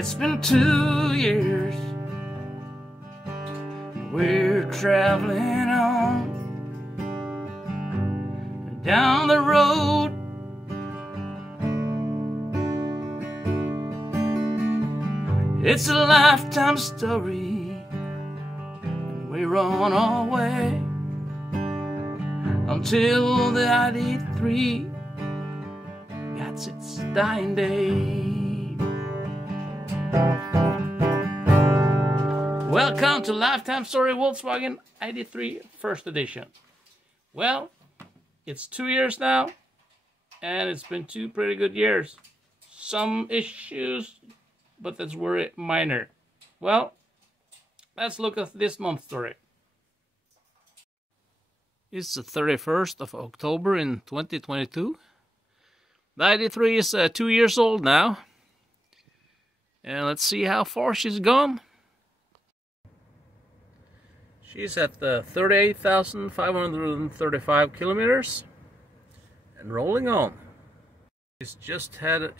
It's been 2 years, we're traveling on down the road. It's a lifetime story, and we're on our way until the ID3 gets its dying day. Welcome to Lifetime Story Volkswagen ID3 First Edition. Well, it's 2 years now, and it's been 2 pretty good years. Some issues, but that's very minor. Well, let's look at this month's story. It's the 31st of October in 2022. The ID3 is 2 years old now. And let's see how far she's gone. She's at 38,535 kilometers and rolling on. She's just had an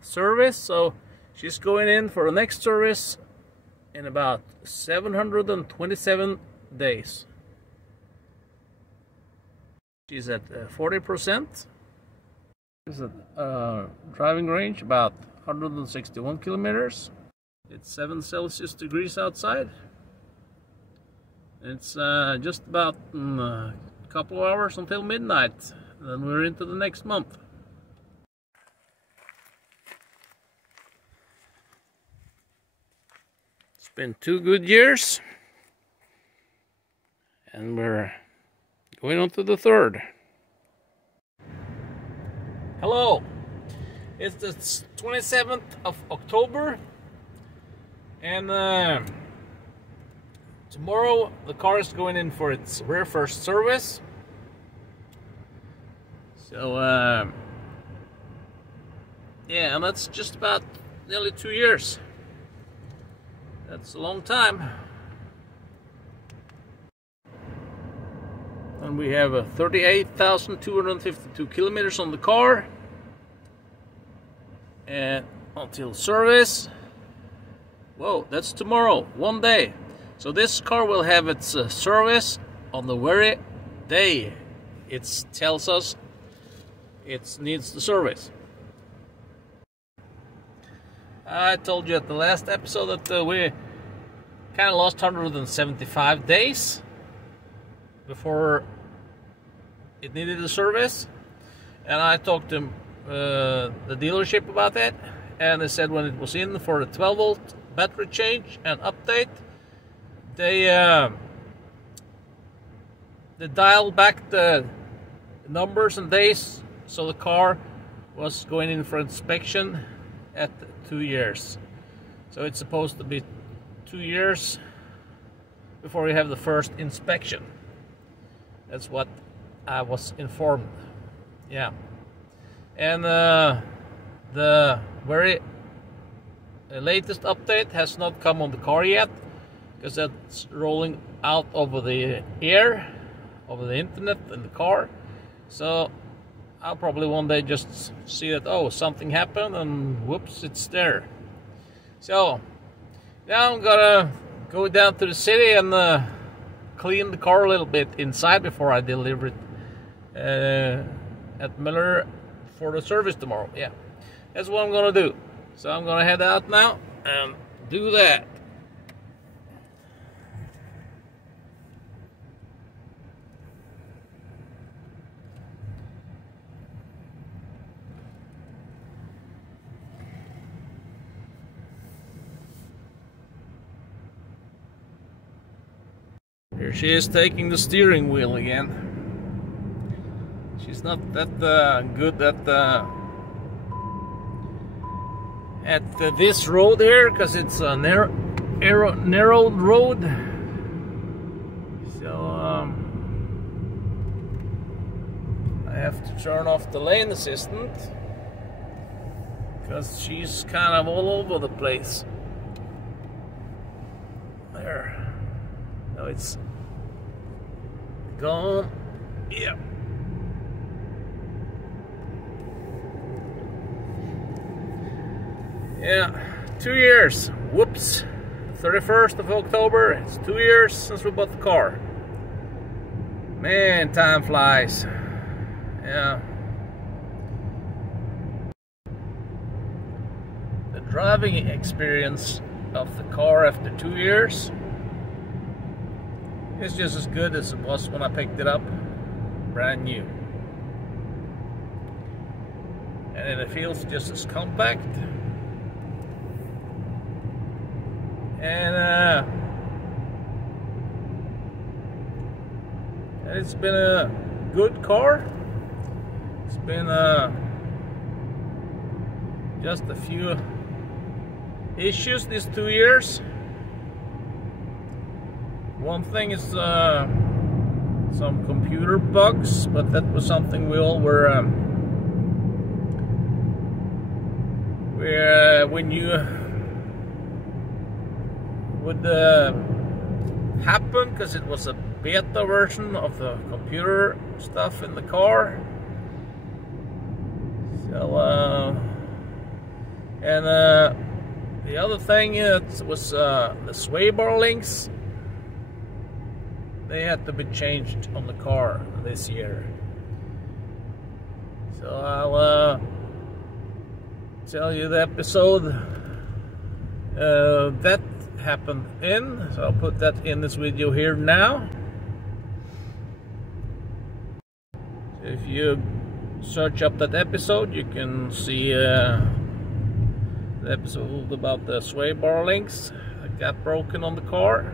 service, so she's going in for the next service in about 727 days. She's at 40%. She's at driving range about 161 kilometers. It's 7 Celsius degrees outside. It's just about a couple of hours until midnight. Then we're into the next month. It's been 2 good years, and we're going on to the 3rd. Hello, it's the 27th of October, and tomorrow the car is going in for its very first service. So yeah, and that's just about nearly 2 years. That's a long time. And we have 38,252 kilometers on the car. And until service, whoa, that's tomorrow, 1 day. So this car will have its service on the very day it tells us it needs the service. I told you at the last episode that we kind of lost 175 days before it needed a service, and I talked to the dealership about that, and they said when it was in for the 12-volt battery change and update, they dialed back the numbers and days, so the car was going in for inspection at 2 years. So it's supposed to be 2 years before we have the first inspection. That's what I was informed. Yeah. And the very latest update has not come on the car yet, because that's rolling out over the air, over the internet in the car. So I'll probably one day just see that, oh, something happened, and whoops, it's there. So now I'm gonna go down to the city and clean the car a little bit inside before I deliver it at Miller for the service tomorrow. Yeah, that's what I'm gonna do. So I'm gonna head out now and do that. Here she is taking the steering wheel again. She's not that good at this road here, because it's a narrow road. So I have to turn off the lane assistant, because she's kind of all over the place. There. Now it's gone. Yeah. Yeah, 2 years. Whoops. 31st of October. It's 2 years since we bought the car. Man, time flies. Yeah. The driving experience of the car after 2 years is just as good as it was when I picked it up brand new. And it feels just as compact. And it's been a good car. It's been just a few issues these 2 years. One thing is some computer bugs, but that was something we all were when you would happen, because it was a beta version of the computer stuff in the car. So and the other thing was the sway bar links. They had to be changed on the car this year. So I'll tell you the episode that happened in. So I'll put that in this video here now. So if you search up that episode, you can see the episode about the sway bar links that got broken on the car.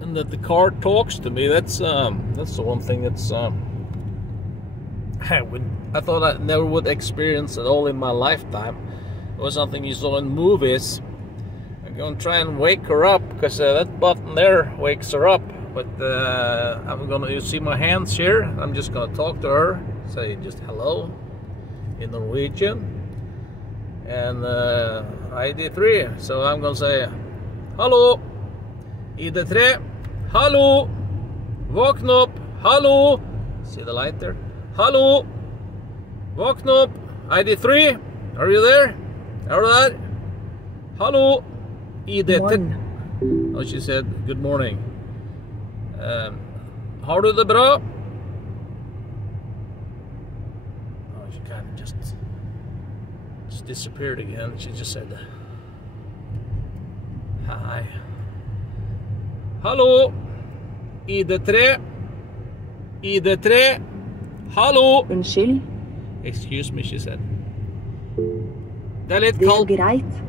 And that the car talks to me. That's the one thing that's I thought I never would experience at all in my lifetime. It was something you saw in movies. I'm gonna try and wake her up, because that button there wakes her up. But you see my hands here. I'm just gonna talk to her, say just hello in Norwegian, and ID3. So I'm gonna say hello. ID3, hallo, våkn opp, hallo, see the light there, hallo, våkn opp, ID3, are you there, are you there, hallo, ID3, oh, she said, good morning, har du det bra? Oh, she kind of just disappeared again. She just said, hi. Hallo, ID3, ID3, hallo. Unnskyld. Excuse me, she said. Det er litt kaldt. Det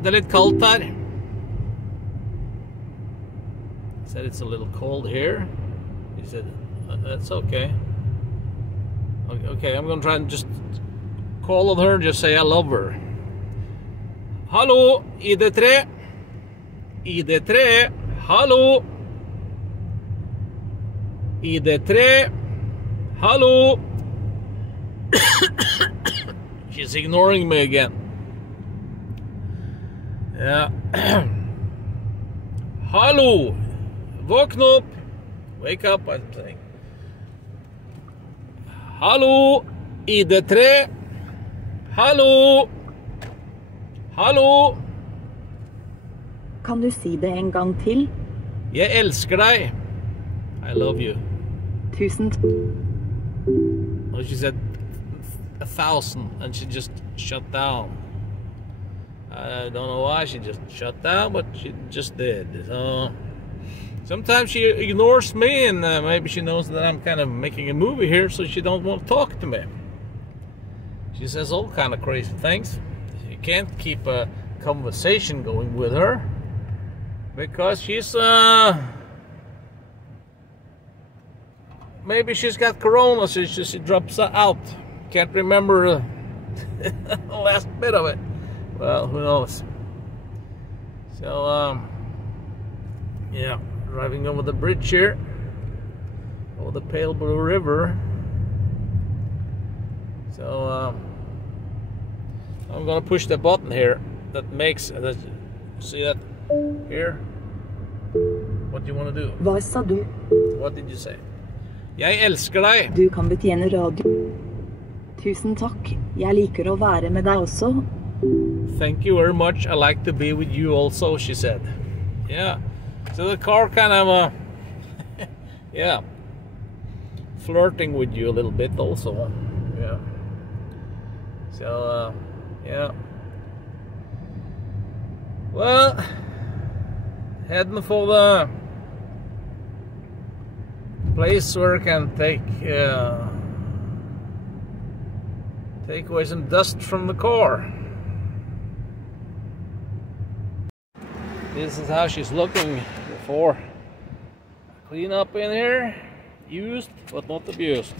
er litt kaldt her. I said it's a little cold here. He said, that's okay. Okay, I'm gonna try and just call on her and just say I love her. Hallo, ID3, ID3, hallo. ID3, hello. She's ignoring me again. Yeah. Hello. Våkn opp. Wake up, I'm saying. Hello. ID3. Hello. Hello. Kan du si det en gang til? Jeg elsker deg. I love you. Tusen. Well, she said 1,000, and she just shut down. I don't know why she just shut down, but she just did. So sometimes she ignores me, and maybe she knows that I'm kind of making a movie here, so she don't want to talk to me. She says all kind of crazy things. You can't keep a conversation going with her, because she's maybe she's got corona, so she drops out. Can't remember the last bit of it. Well, who knows? So, yeah, driving over the bridge here, over the Pale Blue River. So, I'm gonna push the button here that makes, see that here? What do you want to do? Hva sa du? What did you say? Jeg elsker deg. Du kan betjene radio. Tusen takk. Jeg liker å være med deg også. thank you very much. I like to be with you also, she said. Yeah. So the car kind of, yeah, flirting with you a little bit also. Yeah. So, yeah. Well, heading for the place where I can take away some dust from the car. This is how she's looking before. Clean up in here, used but not abused.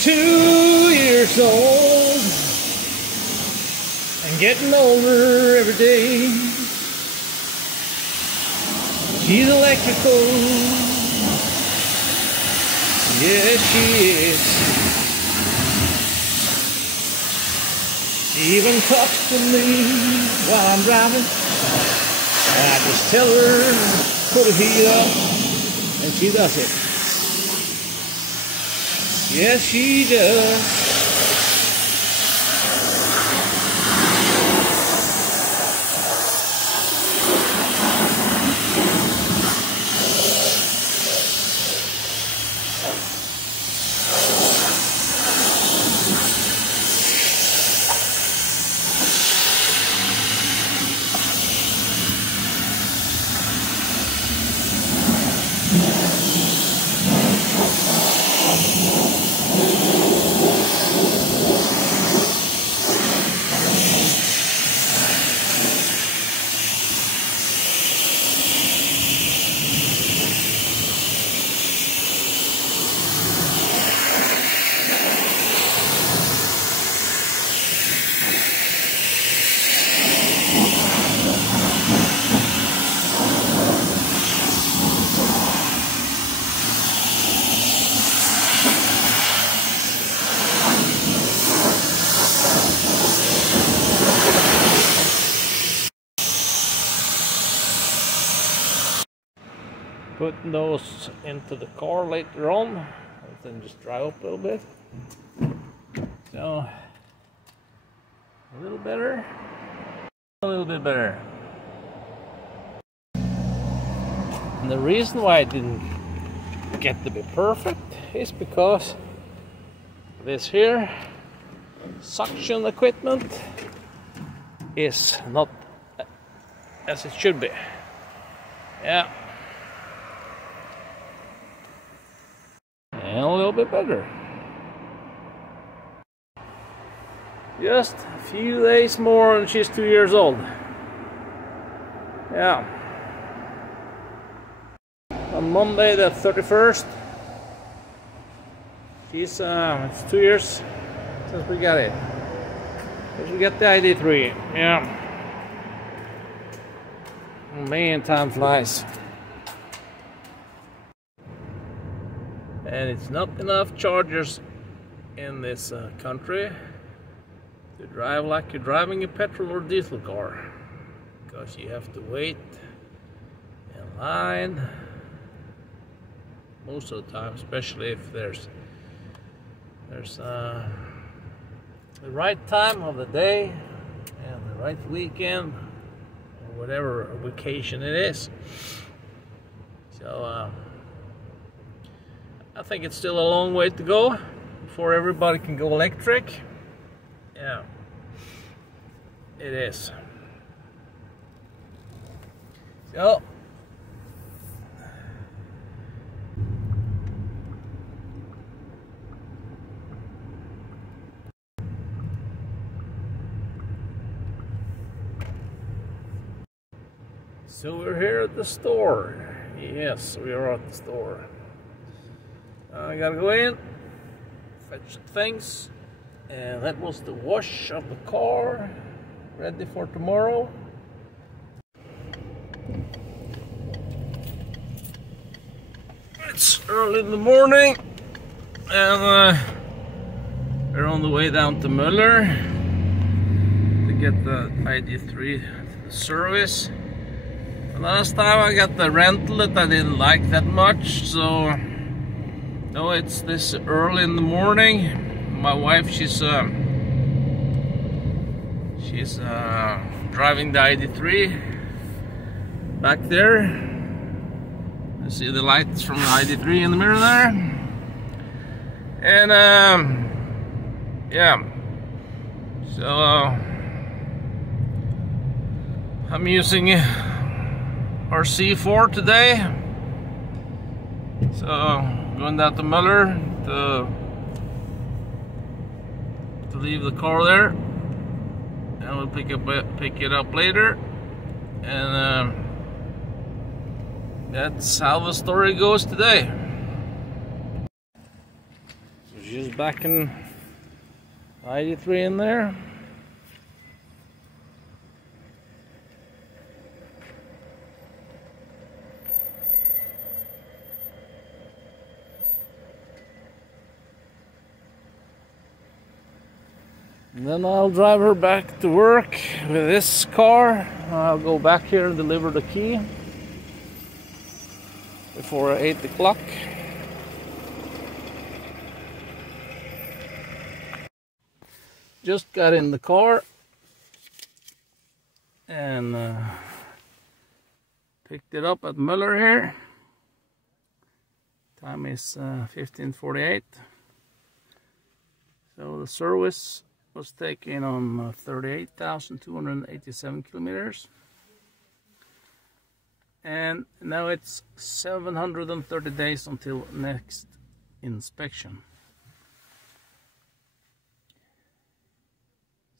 2 years old and getting older every day. She's electrical, yeah she is. She even talks to me while I'm driving, and I just tell her put the heat up, and she does it. Yes, she does. Putting those into the car later on, and then just dry up a little bit. So a little better, a little bit better. And the reason why I didn't get to be perfect is because this here suction equipment is not as it should be. Yeah. And a little bit better. Just a few days more and she's 2 years old. Yeah. On Monday the 31st, she's it's 2 years since we got it. Since we got the ID3. Yeah. Man, time flies. And it's not enough chargers in this country to drive like you're driving a petrol or diesel car, because you have to wait in line most of the time, especially if there's the right time of the day and the right weekend or whatever vacation it is. So I think it's still a long way to go before everybody can go electric. Yeah, it is. So we're here at the store. Yes, we are at the store. I gotta go in, fetch some things, and that was the wash of the car, ready for tomorrow. It's early in the morning, and we're on the way down to Muller to get the ID3 to the service. Last time I got the rental that I didn't like that much, so no, it's this early in the morning. My wife, she's driving the ID3 back there. You see the lights from the ID3 in the mirror there. And yeah, so I'm using our C4 today, so going down to Muller to leave the car there, and we'll pick it up later, and that's how the story goes today. So Just back in 93 in there. And then I'll drive her back to work with this car. I'll go back here and deliver the key before 8 o'clock. Just got in the car and picked it up at Muller here. Time is 15:48. So the service was taken on 38,287 kilometers. And now it's 730 days until next inspection.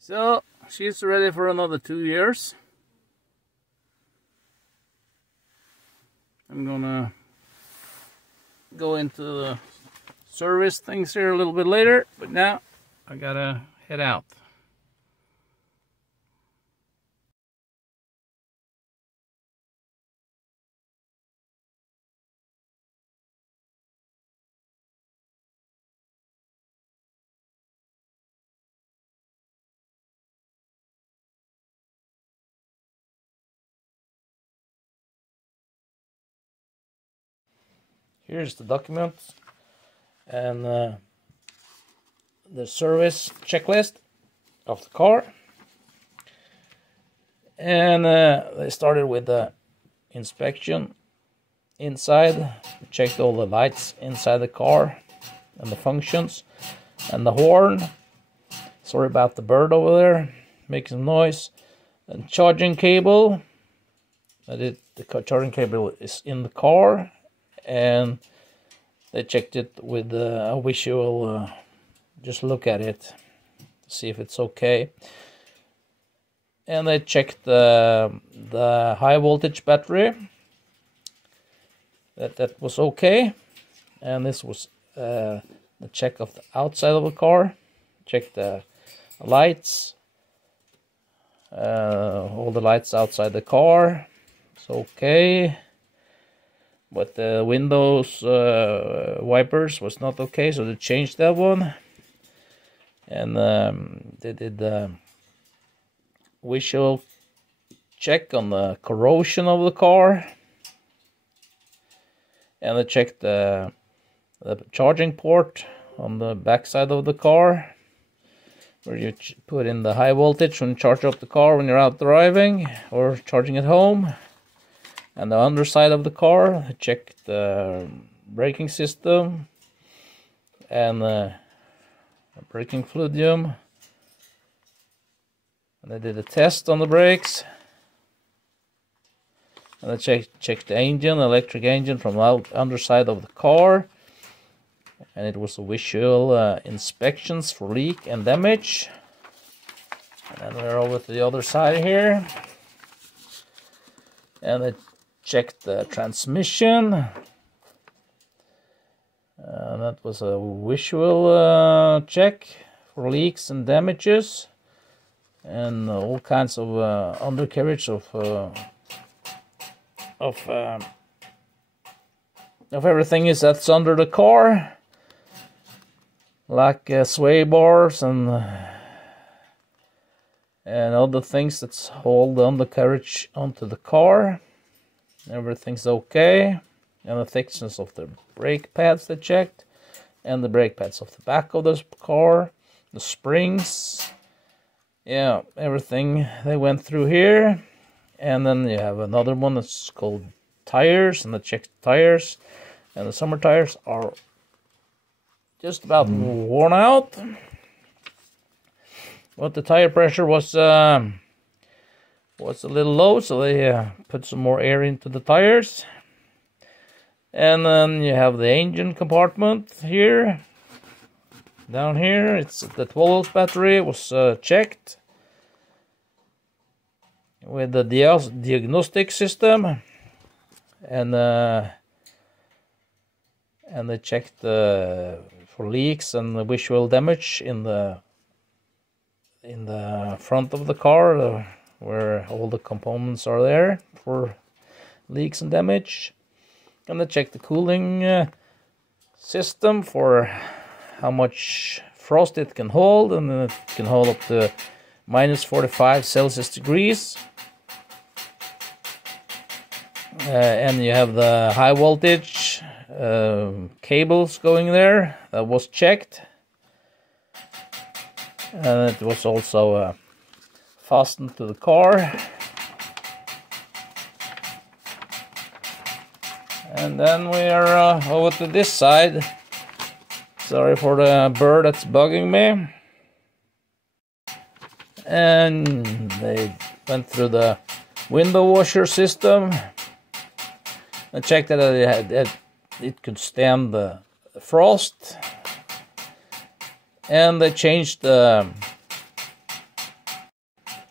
So she's ready for another 2 years. I'm gonna go into the service things here a little bit later, but now I gotta head out. Here's the documents and the service checklist of the car. And they started with the inspection inside. Checked all the lights inside the car and the functions and the horn. Sorry about the bird over there making some noise. And charging cable. The charging cable is in the car. And they checked it with a visual, just look at it, see if it's okay. And they checked the high voltage battery, that was okay. And this was the check of the outside of the car. Checked the lights, all the lights outside the car, it's okay. But the windows wipers was not okay, so they changed that one. And they did the visual check on the corrosion of the car. And they checked the charging port on the back side of the car, where you put in the high voltage when you charge up the car when you're out driving or charging at home. And the underside of the car, I checked the braking system and the braking fluidium. And I did a test on the brakes. And I checked the engine, electric engine from the underside of the car. And it was a visual inspections for leak and damage. And then we're over to the other side here. And I checked the transmission. That was a visual check for leaks and damages. And all kinds of undercarriage of everything that's under the car, like sway bars and other things that's hold the undercarriage onto the car. Everything's okay. And the thickness of the brake pads they checked, and the brake pads of the back of the car, the springs, yeah, everything they went through here. And then you have another one that's called tires, and they checked the tires, and the summer tires are just about worn out. But the tire pressure was a little low, so they put some more air into the tires. And then you have the engine compartment here. Down here, it's the 12-volt battery was checked with the diagnostic system, and they checked for for leaks and the visual damage in the front of the car, where all the components are there for leaks and damage. Gonna check the cooling system for how much frost it can hold, and then it can hold up to -45 Celsius degrees. And you have the high voltage cables going there. That was checked, and it was also fastened to the car. And then we are over to this side. Sorry for the bird that's bugging me. And they went through the window washer system and checked that it could stand the frost. And they changed the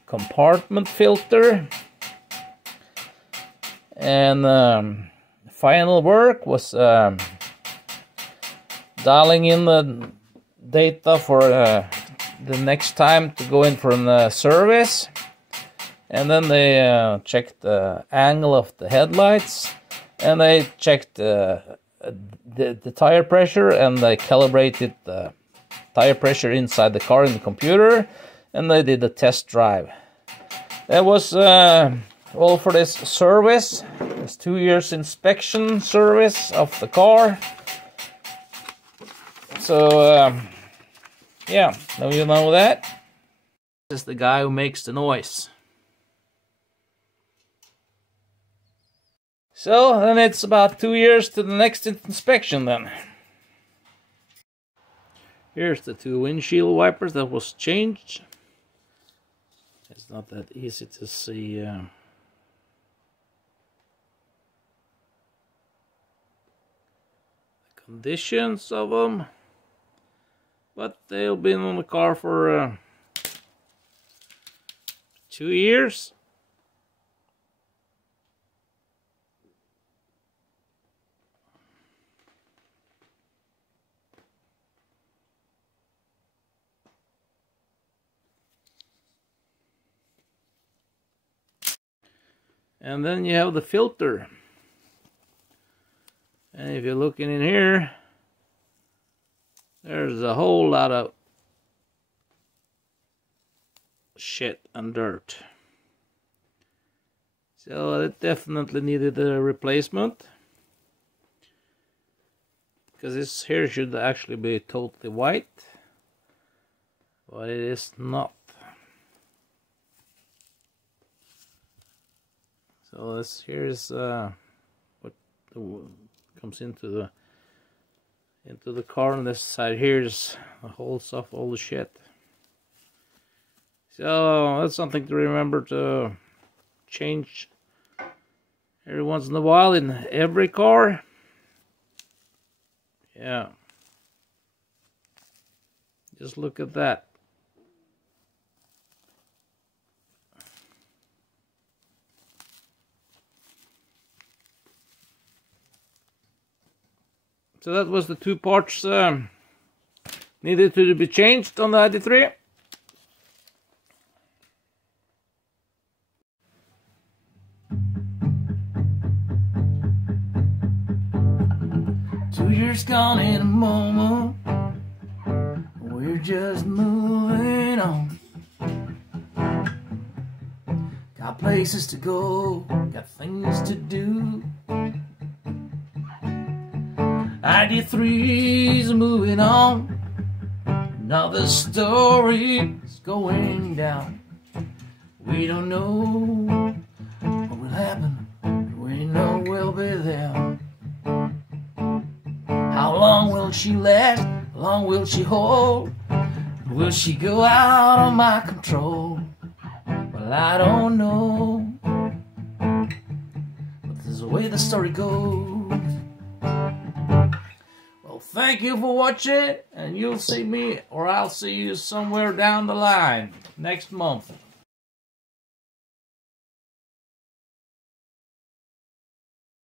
compartment filter. And final work was dialing in the data for the next time to go in for a service. And then they checked the angle of the headlights, and they checked the tire pressure, and they calibrated the tire pressure inside the car in the computer, and they did a test drive. That was all for this service. It's 2 years inspection service of the car. So yeah, now you know that. This is the guy who makes the noise. So then it's about 2 years to the next inspection then. Here's the 2 windshield wipers that was changed. It's not that easy to see the conditions of them, but they've been on the car for 2 years. And then you have the filter. And if you're looking in here, there's a whole lot of shit and dirt. So it definitely needed a replacement, because this here should actually be totally white, but it is not. So this here is what comes into the car, and this side here is the holes of all the shit. So that's something to remember to change every once in a while in every car. Yeah. Just look at that. So that was the 2 parts needed to be changed on the ID3. Two years gone in a moment, we're just moving on. Got places to go, got things to do. ID3's moving on. Now the story's going down. We don't know what will happen, we know we'll be there. How long will she last? How long will she hold? Will she go out of my control? Well, I don't know, but this is the way the story goes. Thank you for watching, and you'll see me, or I'll see you somewhere down the line next month.